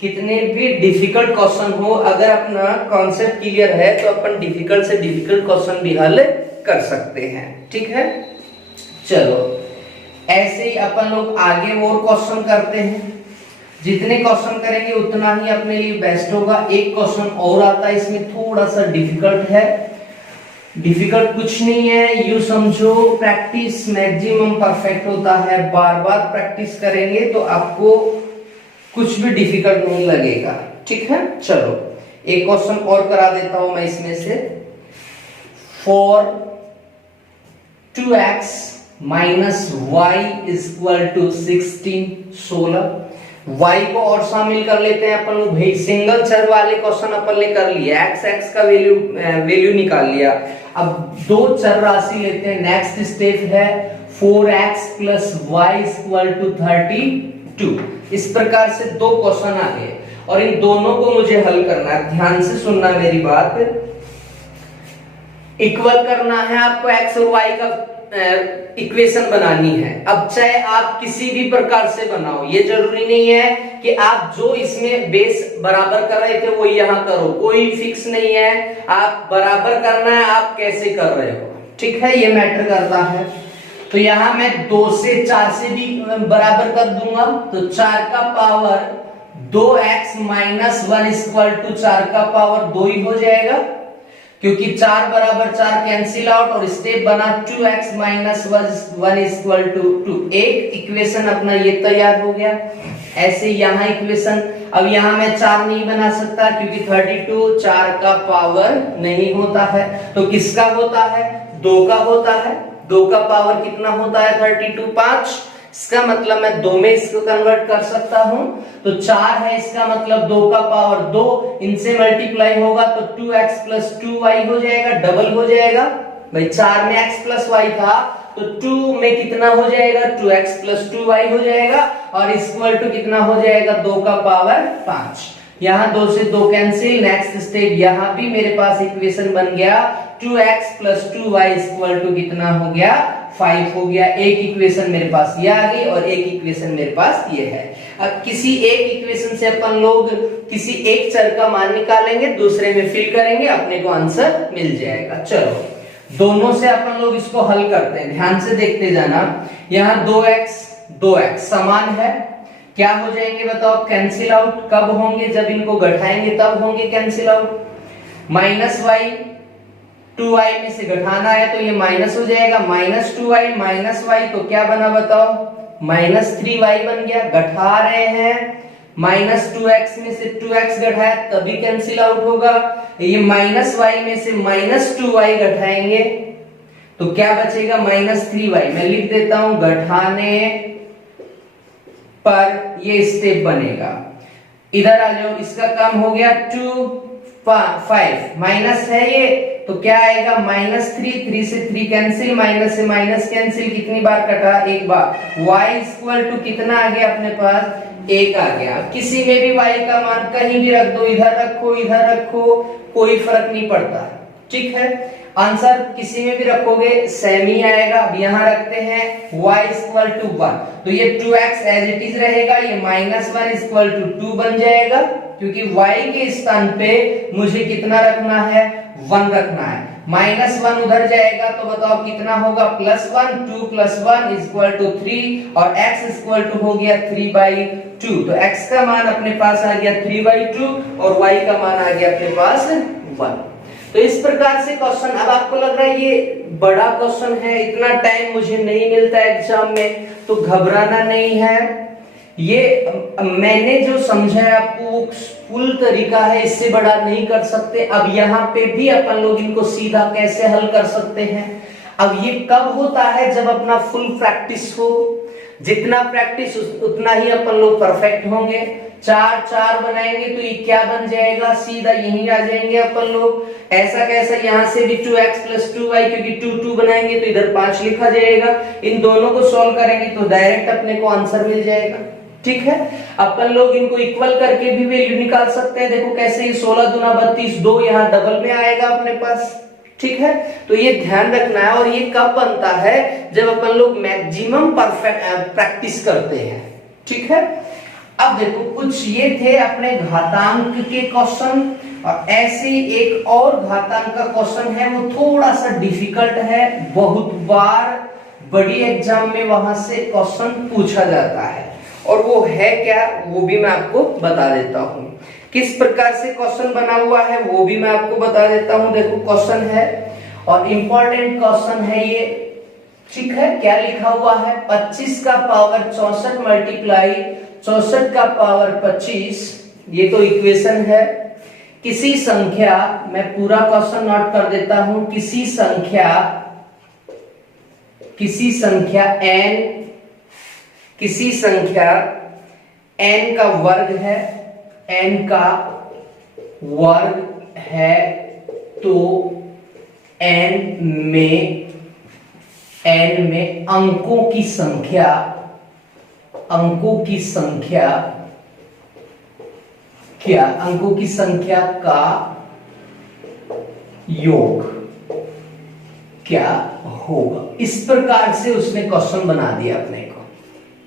कितने भी डिफिकल्ट क्वेश्चन हो, अगर अपना कॉन्सेप्ट क्लियर है तो अपन डिफिकल्ट से डिफिकल्ट क्वेश्चन भी हल कर सकते हैं। ठीक है, चलो ऐसे ही अपन लोग आगे और क्वेश्चन करते हैं, जितने क्वेश्चन करेंगे उतना ही अपने लिए बेस्ट होगा। एक क्वेश्चन और आता है, इसमें थोड़ा सा डिफिकल्ट है, डिफिकल्ट कुछ नहीं है, यू समझो प्रैक्टिस मैक्सिमम परफेक्ट होता है, बार बार प्रैक्टिस करेंगे तो आपको कुछ भी डिफिकल्ट नहीं लगेगा। ठीक है, चलो एक क्वेश्चन और करा देता हूं मैं इसमें से, फॉर 2x - y = 16 y को और शामिल कर लेते हैं अपन लोग भाई। सिंगल चर वाले क्वेश्चन अपन ने कर लिया, x का वैल्यू निकाल लिया। अब 2 चर राशि लेते हैं। नेक्स्ट स्टेप है 4x + y = 32। इस प्रकार से 2 क्वेश्चन आ गए और इन दोनों को मुझे हल करना है। ध्यान से सुनना मेरी बात, इक्वल करना है आपको, x और y का इक्वेशन बनानी है। अब चाहे आप किसी भी प्रकार से बनाओ, ये जरूरी नहीं है कि आप जो इसमें बेस बराबर कर रहे थे वो यहां करो, कोई फिक्स नहीं है, आप बराबर करना है, आप कैसे कर रहे हो। ठीक है, ये मैटर करता है। तो यहां मैं 2 से 4 से भी बराबर कर दूंगा, तो 4 का power 2x minus 1 equal to 4 का पावर 2 ही हो जाएगा, क्योंकि 4 बराबर 4 कैंसिल आउट और स्टेप बना 2x माइनस 1 इक्वल टू 2। एक इक्वेशन अपना ये तैयार हो गया। ऐसे यहाँ इक्वेशन, अब यहाँ मैं 4 नहीं बना सकता क्योंकि 32 4 का पावर नहीं होता है, तो किसका होता है? 2 का होता है। 2 का पावर कितना होता है? 32 5, इसका मतलब मैं 2 में इसको कन्वर्ट कर सकता हूं, तो 4 है, इसका मतलब 2 का पावर 2, इनसे मल्टीप्लाई होगा तो 2x प्लस 2y हो जाएगा, डबल हो जाएगा भाई। 4 में x प्लस y था तो 2 में कितना हो जाएगा? 2x प्लस 2y हो जाएगा, और इक्वल टू कितना हो जाएगा? 2 का पावर 5। यहाँ 2 से 2 कैंसिल, नेक्स्ट स्टेप यहाँ भी मेरे पास इक्वेशन बन गया 2x plus 2y equal to कितना हो गया? 5 हो गया। एक इक्वेशन मेरे पास ये आ गई और एक इक्वेशन मेरे पास ये है। अब किसी एक इक्वेशन से अपन लोग किसी एक चर का मान निकालेंगे, दूसरे में फिल करेंगे, अपने को आंसर मिल जाएगा। चलो दोनों से अपन लोग इसको हल करते हैं, ध्यान से देखते जाना। यहाँ 2x समान है, क्या हो जाएंगे बताओ? Cancel out. कब होंगे? जब इनको घटाएंगे तब होंगे cancel out. Minus y 2y में से घटाना है तो ये माइनस हो जाएगा, माइनस 2y माइनस y तो क्या बना बताओ? माइनस 3y बन गया। घटा रहे हैं, माइनस 2x में से 2x घटाया तभी कैंसिल आउट होगा। ये माइनस y में से माइनस 2y घटाएंगे तो क्या बचेगा? Minus 3y। मैं लिख देता हूं, घटाने पर ये स्टेप बनेगा। इधर आ जाओ, इसका काम हो गया 2 5 माइनस है ये तो क्या आएगा? माइनस 3 से 3 कैंसिल, माइनस से माइनस कैंसिल, कितनी बार कटा? एक बार। y इक्वल टू कितना आ गया अपने पास? 1 आ गया। किसी में भी y का मान कहीं भी रख दो, इधर रखो, कोई फर्क नहीं पड़ता, ठीक है। आंसर किसी में भी रखोगे सेम ही आएगा। अब यहाँ रखते हैं y इक्वल टू 1, तो ये 2x एज इट इज रहेगा, ये माइनस 1 इक्वल टू 2 बन जाएगा, क्योंकि y के स्थान पे मुझे कितना रखना है? 1 रखना है। माइनस 1 उधर जाएगा तो बताओ कितना होगा? प्लस 1, 2 प्लस 1 इक्वल टू 3, और x इक्वल टू हो गया 3/2। तो x का मान अपने पास आ गया 3/2 और y का मान आ गया अपने पास 1। तो इस प्रकार से क्वेश्चन, अब आपको लग रहा है ये बड़ा क्वेश्चन है, इतना टाइम मुझे नहीं मिलता एग्जाम में, तो घबराना नहीं है। ये मैंने जो समझा है आपको वो फुल तरीका है, इससे बड़ा नहीं कर सकते। अब यहाँ पे भी अपन लोग इनको सीधा कैसे हल कर सकते हैं? अब ये कब होता है? जब अपना फुल प्रैक्टिस हो। जितना प्रैक्टिस उतना ही अपन लोग परफेक्ट होंगे। 4 बनाएंगे तो ये क्या बन जाएगा? सीधा यहीं आ जाएंगे अपन लोग। ऐसा कैसा? यहाँ से भी 2x प्लस 2y, क्योंकि 2 बनाएंगे तो इधर 5 लिखा जाएगा। इन दोनों को सॉल्व करेंगे तो डायरेक्ट अपने को आंसर मिल जाएगा, ठीक है। अपन लोग इनको इक्वल करके भी वैल्यू निकाल सकते हैं। देखो कैसे, ये 16 दूना 32, 2 यहाँ डबल में आएगा अपने पास, ठीक है। तो ये ध्यान रखना है। और ये कब बनता है? जब अपन लोग मैक्सिमम परफेक्ट प्रैक्टिस करते हैं, ठीक है। अब देखो कुछ ये थे अपने घातांक के क्वेश्चन, और ऐसे एक और घातांक का क्वेश्चन है, वो थोड़ा सा डिफिकल्ट है, बहुत बार बड़ी एग्जाम में वहां से क्वेश्चन पूछा जाता है। और वो है क्या, वो भी मैं आपको बता देता हूं। किस प्रकार से क्वेश्चन बना हुआ है वो भी मैं आपको बता देता हूं। देखो क्वेश्चन है और इंपॉर्टेंट क्वेश्चन है ये, ठीक है। क्या लिखा हुआ है? 25 का पावर 64 मल्टीप्लाई 64 का पावर 25, ये तो इक्वेशन है। किसी संख्या, मैं पूरा क्वेश्चन नोट कर देता हूं, किसी संख्या n का वर्ग है, n का वर्ग है, तो n में अंकों की संख्या क्या? अंकों की संख्या का योग क्या होगा? इस प्रकार से उसने क्वेश्चन बना दिया अपने को।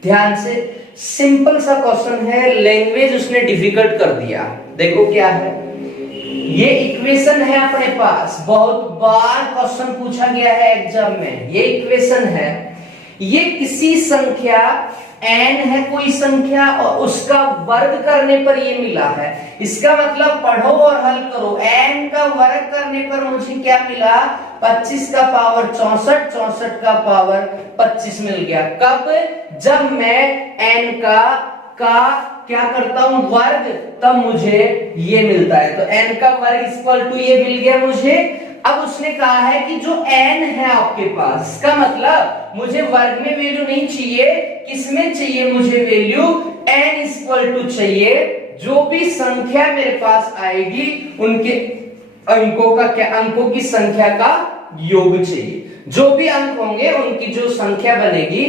ध्यान से, सिंपल सा क्वेश्चन है, लैंग्वेज उसने डिफिकल्ट कर दिया। देखो क्या है, ये इक्वेशन है अपने पास, बहुत बार क्वेश्चन पूछा गया है एग्जाम में। ये इक्वेशन है, ये किसी संख्या n है कोई संख्या और उसका वर्ग करने पर ये मिला है। इसका मतलब पढ़ो और हल करो। n का वर्ग करने पर मुझे क्या मिला? 25 का पावर 64, 64 का पावर 25 मिल गया। कब? जब मैं n का क्या करता हूं वर्ग, तब मुझे ये मिलता है। तो n का वर्ग इक्वल टू ये मिल गया मुझे। अब उसने कहा है कि जो n है आपके पास, इसका मतलब मुझे वर्ग में वैल्यू नहीं चाहिए, किसमें चाहिए मुझे वैल्यू? n इक्वल टू चाहिए। जो भी संख्या मेरे पास आएगी उनके अंकों का क्या, अंकों की संख्या का योग चाहिए। जो भी अंक होंगे उनकी जो संख्या बनेगी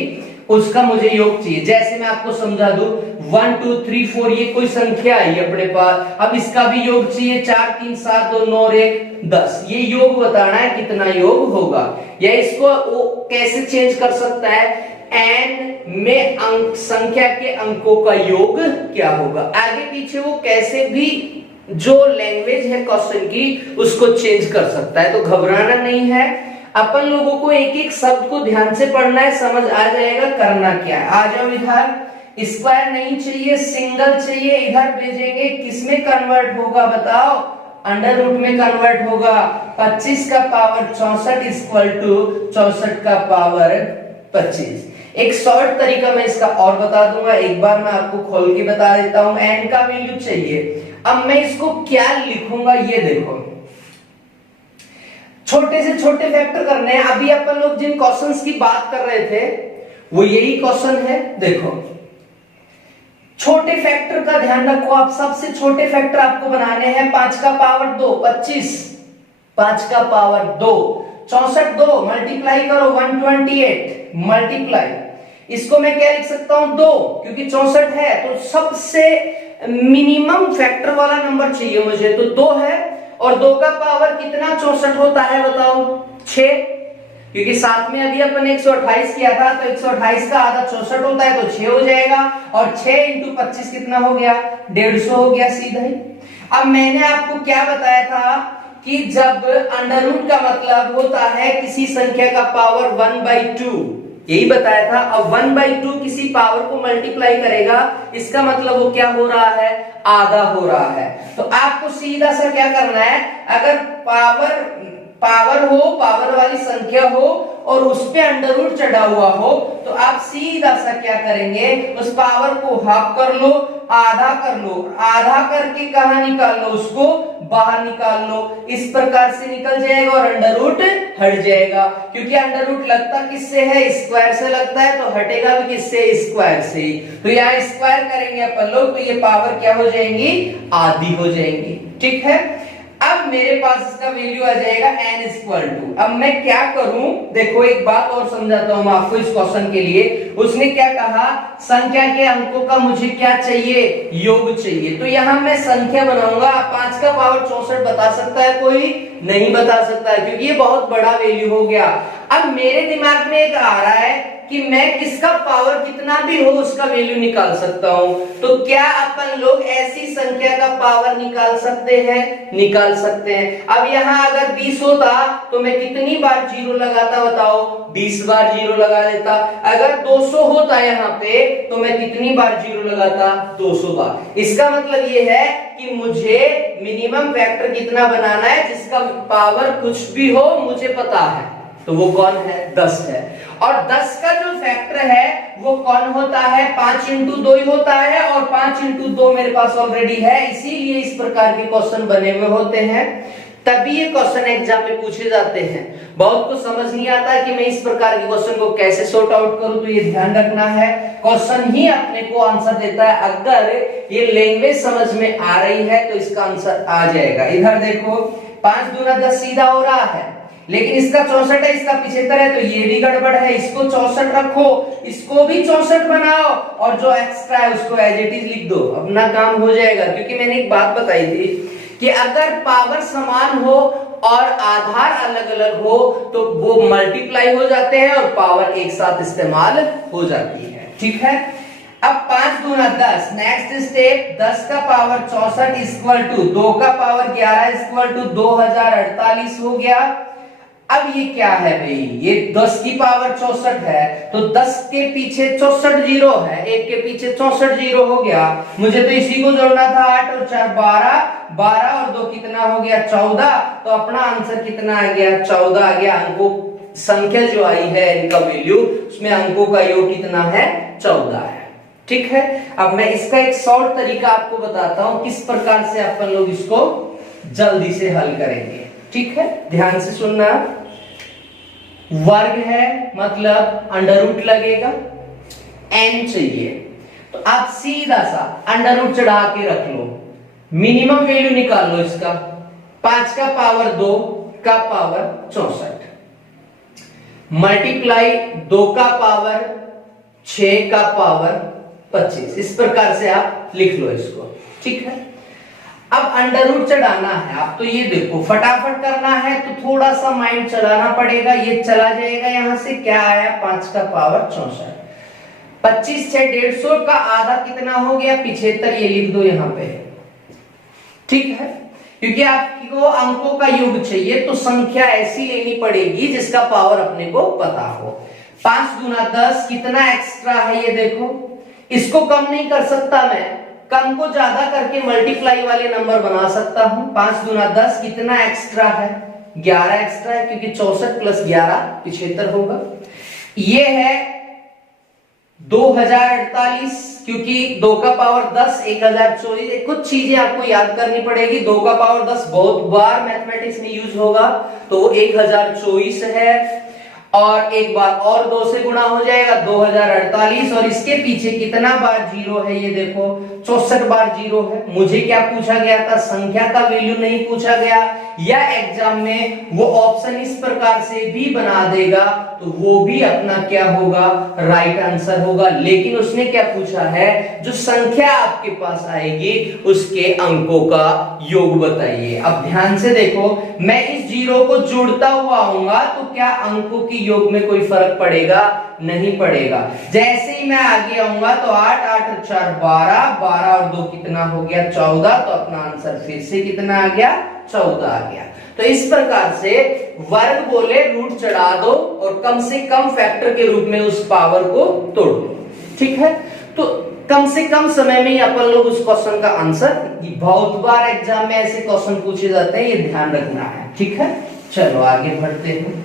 उसका मुझे योग चाहिए। जैसे मैं आपको समझा दूं 1 2 3 4 ये कोई संख्या आई अपने पास, अब इसका भी योग चाहिए। 4 3 7 2 9 और 1 10, ये योग बताना है कितना योग होगा। या इसको वो कैसे चेंज कर सकता है? n में अंक संख्या के अंकों का योग क्या होगा। आगे पीछे वो कैसे भी जो लैंग्वेज है क्वेश्चन की उसको चेंज कर सकता है। तो घबराना नहीं है, अपन लोगों को एक एक शब्द को ध्यान से पढ़ना है, समझ आ जाएगा करना क्या है। आ जाओ इधर। स्क्वायर नहीं चाहिए, सिंगल चाहिए। इधर भेजेंगे, किसमें कन्वर्ट होगा बताओ? अंडर रूट में कन्वर्ट होगा। 25 का पावर 64 इक्वल टू 64 का पावर 25। एक शॉर्ट तरीका मैं इसका और बता दूंगा, एक बार मैं आपको खोल के बता देता हूं। n का वैल्यू चाहिए, अब मैं इसको क्या लिखूंगा ये देखो। छोटे से छोटे फैक्टर करने हैं। अभी अपन लोग जिन क्वेश्चंस की बात कर रहे थे वो यही क्वेश्चन है। देखो छोटे फैक्टर का ध्यान रखो, आप सबसे छोटे फैक्टर आपको बनाने हैं। 5 का पावर 2 25, 5 का पावर 2 64, 2 मल्टीप्लाई करो 128 मल्टीप्लाई, इसको मैं क्या लिख सकता हूं 2, क्योंकि 64 है तो सबसे मिनिमम फैक्टर वाला नंबर चाहिए मुझे, तो 2 है। और 2 का पावर कितना 64 होता है बताओ? 6, क्योंकि साथ में अभी अपन 128 किया था तो 128 का आधा 64 होता है तो 6 हो जाएगा। और 6 इंटू 25 कितना हो गया? 150 हो गया सीधा ही। अब मैंने आपको क्या बताया था कि जब अंडर रूट का मतलब होता है किसी संख्या का पावर 1/2, यही बताया था। अब 1/2 किसी पावर को मल्टीप्लाई करेगा, इसका मतलब वो क्या हो रहा है? आधा हो रहा है। तो आपको सीधा सा क्या करना है, अगर पावर हो, पावर वाली संख्या हो और उस पे अंडर रूट चढ़ा हुआ हो, तो आप सीधा सा क्या करेंगे, उस पावर को हाफ कर लो, आधा कर लो, आधा करके कहां निकाल लो? उसको बाहर निकाल लो। इस प्रकार से निकल जाएगा और अंडर रूट हट जाएगा, क्योंकि अंडर रूट लगता किससे है? स्क्वायर से लगता है, तो हटेगा भी किससे? स्क्वायर से। तो यहाँ स्क्वायर करेंगे अपन लोग, तो ये पावर क्या हो जाएंगी? आधी हो जाएंगी। ठीक है, अब मेरे पास इसका वैल्यू आ जाएगा n इक्वल टू। अब मैं क्या करूं, देखो एक बात और समझाता हूं मैं आपको इस क्वेश्चन के लिए। उसने क्या कहा? संख्या के अंकों का मुझे क्या चाहिए? योग चाहिए। तो यहां मैं संख्या बनाऊंगा। 5 का पावर 64 बता सकता है कोई? नहीं बता सकता है, क्योंकि ये बहुत बड़ा वैल्यू हो गया। अब मेरे दिमाग में एक आ रहा है कि मैं किसका पावर कितना भी हो उसका वैल्यू निकाल सकता हूं। तो क्या अपन लोग ऐसी संख्या का पावर निकाल सकते हैं? निकाल सकते हैं। अब यहाँ अगर 20 होता तो मैं कितनी बार जीरो लगाता बताओ? 20 बार जीरो लगा देता। अगर 200 होता यहाँ पे तो मैं कितनी बार जीरो लगाता? 200 बार। इसका मतलब ये है कि मुझे मिनिमम फैक्टर कितना बनाना है जिसका पावर कुछ भी हो मुझे पता है, तो वो कौन है? 10 है। और 10 का जो फैक्टर है वो कौन होता है? 5 इंटू 2 ही होता है, और 5 इंटू 2 मेरे पास ऑलरेडी है, इसीलिए इस प्रकार के क्वेश्चन बने हुए होते हैं। तभी ये क्वेश्चन एग्जाम में पूछे जाते हैं। बहुत कुछ समझ नहीं आता कि मैं इस प्रकार के क्वेश्चन को कैसे सॉर्ट आउट करूं, तो ये ध्यान रखना है, क्वेश्चन ही अपने को आंसर देता है। अगर ये लैंग्वेज समझ में आ रही है तो इसका आंसर आ जाएगा। इधर देखो 5 दूना 10 सीधा हो रहा है, लेकिन इसका 64 है, इसका 75 है, तो ये भी गड़बड़ है। इसको 64 रखो, इसको भी 64 बनाओ, और जो एक्स्ट्रा है उसको एज इट इज लिख दो, अपना काम हो जाएगा। क्योंकि मैंने एक बात बताई थी कि अगर पावर समान हो और आधार अलग अलग हो तो वो मल्टीप्लाई हो जाते हैं और पावर एक साथ इस्तेमाल हो जाती है। ठीक है, अब 5 दूना 10, नेक्स्ट स्टेप 10 का पावर 64 इक्वल टू 2 का पावर 11 इक्वल टू 2048 हो गया। अब ये क्या है भाई, ये 10 की पावर 64 है, तो 10 के पीछे 64 जीरो है, 1 के पीछे 64 जीरो हो गया। मुझे तो इसी को जोड़ना था, 8 और 4 12, 12 और 2 कितना हो गया 14। तो अपना आंसर कितना आ गया 14 आ गया। अंकों संख्या जो आई है इनका वैल्यू, उसमें अंकों का योग कितना है 14 है। ठीक है, अब मैं इसका एक शॉर्ट तरीका आपको बताता हूं किस प्रकार से अपन लोग इसको जल्दी से हल करेंगे। ठीक है, ध्यान से सुनना। वर्ग है मतलब अंडर रूट लगेगा, n चाहिए, तो आप सीधा सा अंडर रूट चढ़ा के रख लो, मिनिमम वैल्यू निकाल लो इसका, 5 का पावर 2 का पावर 64 मल्टीप्लाई 2 का पावर 6 का पावर 25। इस प्रकार से आप लिख लो इसको। ठीक है, अब अंडर रूट चढ़ाना है, आप तो ये देखो फटाफट करना है तो थोड़ा सा माइंड चलाना पड़ेगा। ये चला जाएगा, यहां से क्या आया 5 का पावर 64, 25 6 150 का आधा कितना हो गया 75। ये लिख दो यहां पे। ठीक है, क्योंकि आपको अंकों का योग चाहिए तो संख्या ऐसी लेनी पड़ेगी जिसका पावर अपने को पता हो। 5 गुना 10 कितना एक्स्ट्रा है ये देखो, इसको कम नहीं कर सकता मैं, कम को ज्यादा करके मल्टीप्लाई वाले नंबर बना सकता हूं। 5 गुना 10 कितना एक्स्ट्रा है 11 एक्स्ट्रा है, क्योंकि 64 प्लस 11 75 होगा। ये है 2048, क्योंकि 2 का पावर 10 1024। कुछ चीजें आपको याद करनी पड़ेगी। 2 का पावर 10 बहुत बार मैथमेटिक्स में यूज होगा, तो 1024 है, और एक बार और 2 से गुणा हो जाएगा 2048, और इसके पीछे कितना बार जीरो है ये देखो 64 बार जीरो है। मुझे क्या पूछा गया था, संख्या का वैल्यू नहीं पूछा गया, या एग्जाम में वो ऑप्शन इस प्रकार से भी बना देगा तो वो भी अपना क्या होगा राइट आंसर होगा। लेकिन उसने क्या पूछा है, जो संख्या आपके पास आएगी उसके अंकों का योग बताइए। अब ध्यान से देखो, मैं इस जीरो को जोड़ता हुआ आऊंगा तो क्या अंकों के योग में कोई फर्क पड़ेगा, नहीं पड़ेगा। जैसे ही मैं आगे आऊंगा तो 8 8 और 4 12, 12 और 2 कितना हो गया 14, तो अपना आंसर फिर से कितना आ गया 14 आ गया। तो इस प्रकार से वर्ग बोले रूट चढ़ा दो और कम से कम फैक्टर के रूप में उस पावर को तोड़ दो। ठीक है, तो कम से कम समय में ही अपन लोग उस क्वेश्चन का आंसर, बहुत बार एग्जाम में ऐसे क्वेश्चन पूछे जाते हैं, ये ध्यान रखना है। ठीक है, चलो आगे बढ़ते हैं।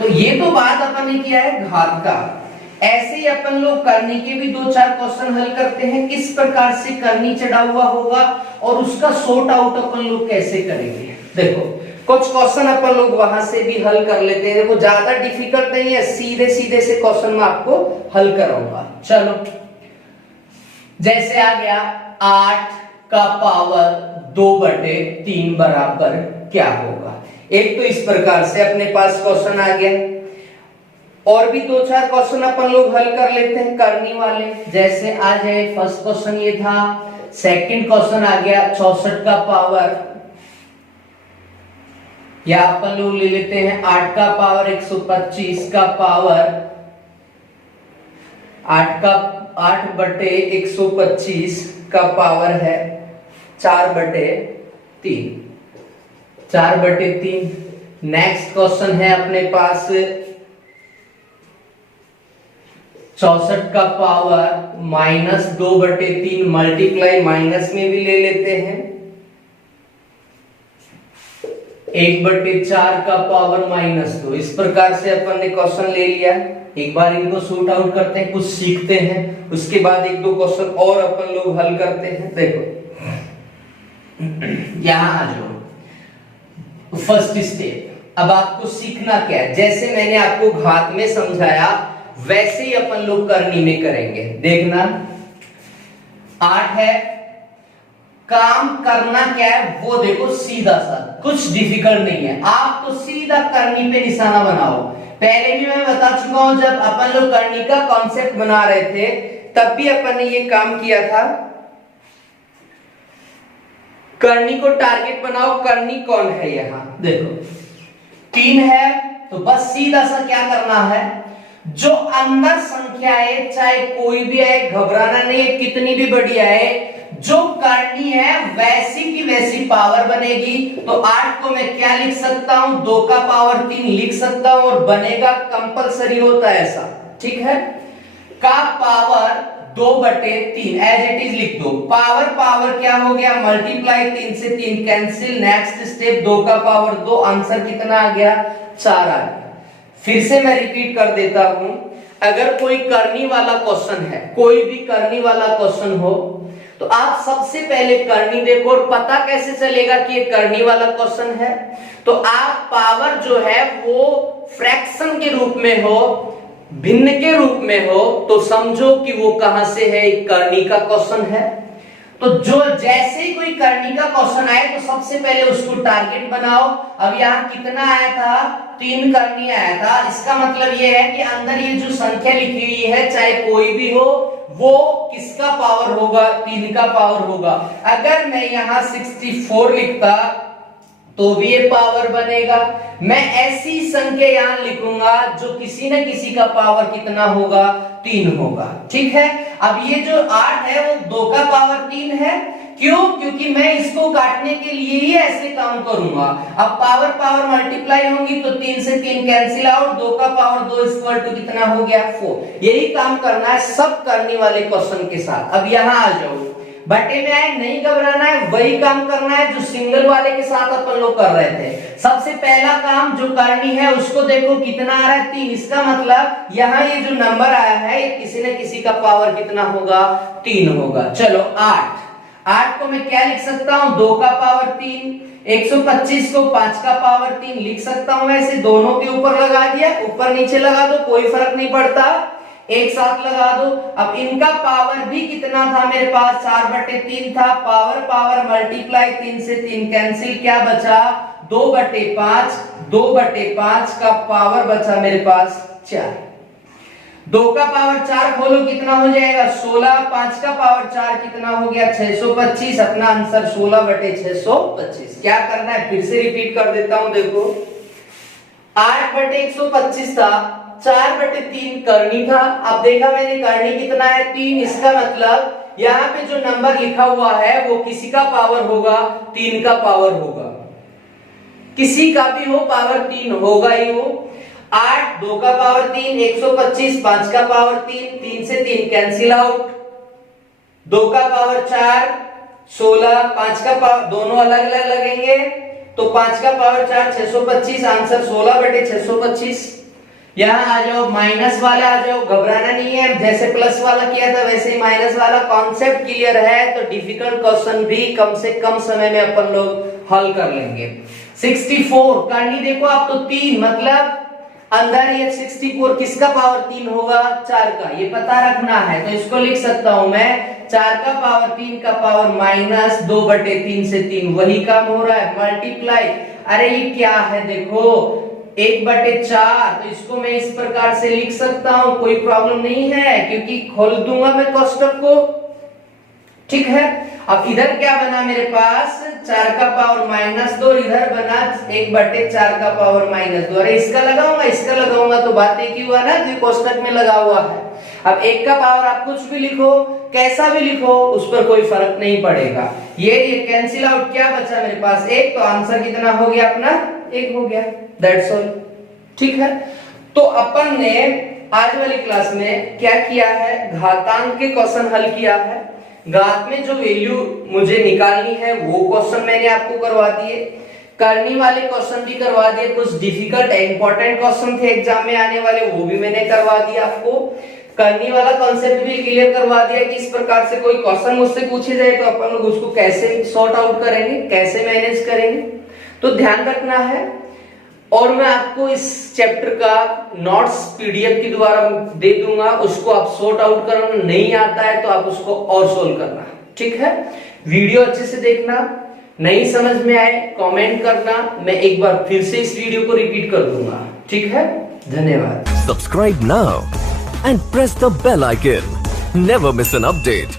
तो ये तो बात अपन ने किया है घात का, ऐसे ही अपन लोग करनी के भी 2-4 क्वेश्चन हल करते हैं, किस प्रकार से करनी चढ़ा हुआ होगा और उसका सॉर्ट आउट अपन लोग कैसे करेंगे। देखो कुछ क्वेश्चन अपन लोग वहां से भी हल कर लेते हैं, देखो ज्यादा डिफिकल्ट नहीं है, सीधे सीधे से क्वेश्चन में आपको हल कराऊंगा। चलो, जैसे आ गया 8 का पावर 2/3 बराबर क्या होगा। एक तो इस प्रकार से अपने पास क्वेश्चन आ गया, और भी 2-4 क्वेश्चन अपन लोग हल कर लेते हैं करनी वाले। जैसे आ जाए, फर्स्ट क्वेश्चन ये था, सेकंड क्वेश्चन आ गया 64 का पावर, या अपन लोग ले लेते हैं 8 का पावर 125 का पावर, 8/125 का पावर है 4/3, 4/3। नेक्स्ट क्वेश्चन है अपने पास 64 का पावर -2/3 मल्टीप्लाई माइनस में भी ले लेते हैं, 1/4 का पावर -2। इस प्रकार से अपन ने क्वेश्चन ले लिया। एक बार इनको शूट आउट करते हैं, कुछ सीखते हैं, उसके बाद 1-2 क्वेश्चन और अपन लोग हल करते हैं। देखो यहां आ जाओ, फर्स्ट स्टेप। अब आपको सीखना क्या है, जैसे मैंने आपको घात में समझाया वैसे ही अपन लोग करनी में करेंगे। देखना 8 है, काम करना क्या है वो देखो, सीधा सा, कुछ डिफिकल्ट नहीं है, आप तो सीधा करनी पे निशाना बनाओ। पहले भी मैं बता चुका हूं, जब अपन लोग करनी का कॉन्सेप्ट बना रहे थे तब भी अपन ने ये काम किया था। करनी को टारगेट बनाओ, करनी कौन है, यहां देखो 3 है, तो बस सीधा सा क्या करना है, जो अंदर संख्या है चाहे कोई भी आए घबराना नहीं है, कितनी भी बड़ी आए, जो करनी है वैसी की वैसी पावर बनेगी। तो 8 को मैं क्या लिख सकता हूं, 2 का पावर 3 लिख सकता हूं और बनेगा, कंपलसरी होता है ऐसा, ठीक है। का पावर 2/3 एज इट इज लिख दो। पावर क्या हो गया, मल्टीप्लाई, 3 से 3 कैंसिल, नेक्स्ट स्टेप 2 का पावर 2, आंसर कितना आ गया, 4 आ गया। फिर से मैं रिपीट कर देता हूं, अगर कोई करनी वाला क्वेश्चन है, कोई भी करनी वाला क्वेश्चन हो, तो आप सबसे पहले करनी देखो और पता कैसे चलेगा कि ये करनी वाला क्वेश्चन है। तो आप पावर जो है वो फ्रैक्शन के रूप में हो, भिन्न के रूप में हो, तो समझो कि वो कहां से है, एक करनी का क्वेश्चन है। तो जो जैसे ही कोई करनी का क्वेश्चन आए तो सबसे पहले उसको टारगेट बनाओ। अब यहाँ कितना आया था, 3 करनी आया था। इसका मतलब ये है कि अंदर ये जो संख्या लिखी हुई है, चाहे कोई भी हो, वो किसका पावर होगा, 3 का पावर होगा। अगर मैं यहाँ 64 लिखता तो भी ये पावर बनेगा। मैं ऐसी संख्या यहां लिखूंगा जो किसी न किसी का पावर कितना होगा, 3 होगा, ठीक है। अब ये जो 8 है वो 2 का पावर 3 है, क्यों, क्योंकि मैं इसको काटने के लिए ही ऐसे काम करूंगा। अब पावर मल्टीप्लाई होंगी तो 3 से 3 कैंसिल आउट, 2 का पावर 2 इक्वल टू कितना हो गया, 4। यही काम करना है सब करने वाले क्वेश्चन के साथ। अब यहां आ जाओ, बटे में आए, नहीं घबराना है, वही काम करना है जो सिंगल वाले के साथ अपन लोग कर रहे थे। सबसे पहला काम जो करनी है उसको देखो कितना आ रहा है, 3। इसका मतलब यहाँ ये जो नंबर आया है ये किसी न किसी का पावर कितना होगा, 3 होगा। चलो 8 को मैं क्या लिख सकता हूँ, 2 का पावर 3, 125 को 5 का पावर 3 लिख सकता हूं। ऐसे दोनों के ऊपर लगा दिया, ऊपर नीचे लगा दो, कोई फर्क नहीं पड़ता, एक साथ लगा दो। अब इनका पावर भी कितना था मेरे पास, 4/3 था। पावर मल्टीप्लाई, 3 से 3 कैंसिल, क्या बचा, 2/5। 2/5 का पावर बचा मेरे पास 4। 2 का पावर 4 खोलो कितना हो जाएगा, 16। 5 का पावर 4 कितना हो गया, 625। अपना आंसर 16/625। क्या करना है, फिर से रिपीट कर देता हूं, देखो 8/125 था, 4/3 करनी था। अब देखा मैंने करनी कितना है, 3। इसका मतलब यहाँ पे जो नंबर लिखा हुआ है वो किसी का पावर होगा, 3 का पावर होगा। किसी का भी हो पावर 3 होगा ही हो। 8, 2 का पावर 3, 125, 5 का पावर 3, 3 से 3 कैंसिल आउट, 2 का पावर 4, 16, 5 का पावर, दोनों अलग अलग लगेंगे तो 5 का पावर 4, 625। आंसर 16/625। यहां आ जाओ, माइनस वाला आ जाओ, घबराना नहीं है, जैसे प्लस वाला किया था वैसे ही माइनस वाला। कॉन्सेप्ट क्लियर है तो डिफिकल्ट क्वेश्चन भी कम से कम समय में अपन लोग हल कर लेंगे। 64 करनी देखो आप, तो 3 मतलब अंदर ये 64 किसका पावर 3 होगा, 4 का, ये पता रखना है। तो इसको लिख सकता हूं मैं, 4 का पावर 3 का पावर माइनस 2/3 से 3, वही काम हो रहा है, मल्टीप्लाई। अरे ये क्या है, देखो 1/4, तो इसको मैं इस प्रकार से लिख सकता हूं, कोई प्रॉब्लम नहीं है, क्योंकि खोल दूंगा मैं कोष्टक को, ठीक है। अब इधर क्या बना मेरे पास, 4 का पावर -2, इधर बना 1/4 का पावर -2। अरे इसका लगाऊंगा तो बात एक ही हुआ ना, जो कोष्टक में लगा हुआ है। अब 1 का पावर आप कुछ भी लिखो, कैसा भी लिखो, उस पर कोई फर्क नहीं पड़ेगा। ये कैंसिल आउट, क्या बचा मेरे पास 1, तो आंसर कितना हो गया अपना, 1 हो गया, दैट्स ऑल, ठीक है। तो अपन ने आज वाली क्लास में क्या किया है, घातांक के क्वेश्चन हल किया है। घात में जो वैल्यू मुझे निकालनी है वो क्वेश्चन मैंने आपको करवा दिए, करनी वाले क्वेश्चन भी करवा दिए, कुछ डिफिकल्ट इंपॉर्टेंट क्वेश्चन थे एग्जाम में आने वाले, वो भी मैंने करवा दिया आपको। करनी वाला कॉन्सेप्ट भी क्लियर करवा दिया कि इस प्रकार से कोई क्वेश्चन मुझसे पूछे जाए तो अपन लोग उसको कैसे सॉर्ट आउट करेंगे, कैसे मैनेज करेंगे, तो ध्यान रखना है। और मैं आपको इस चैप्टर का नोट्स पीडीएफ के द्वारा दे दूंगा, उसको आप सॉर्ट आउट करना, नहीं आता है तो आप उसको और सोल्व करना, ठीक है। वीडियो अच्छे से देखना, नहीं समझ में आए कमेंट करना, मैं एक बार फिर से इस वीडियो को रिपीट कर दूंगा, ठीक है। धन्यवाद। Subscribe now and press the bell icon. Never miss an update.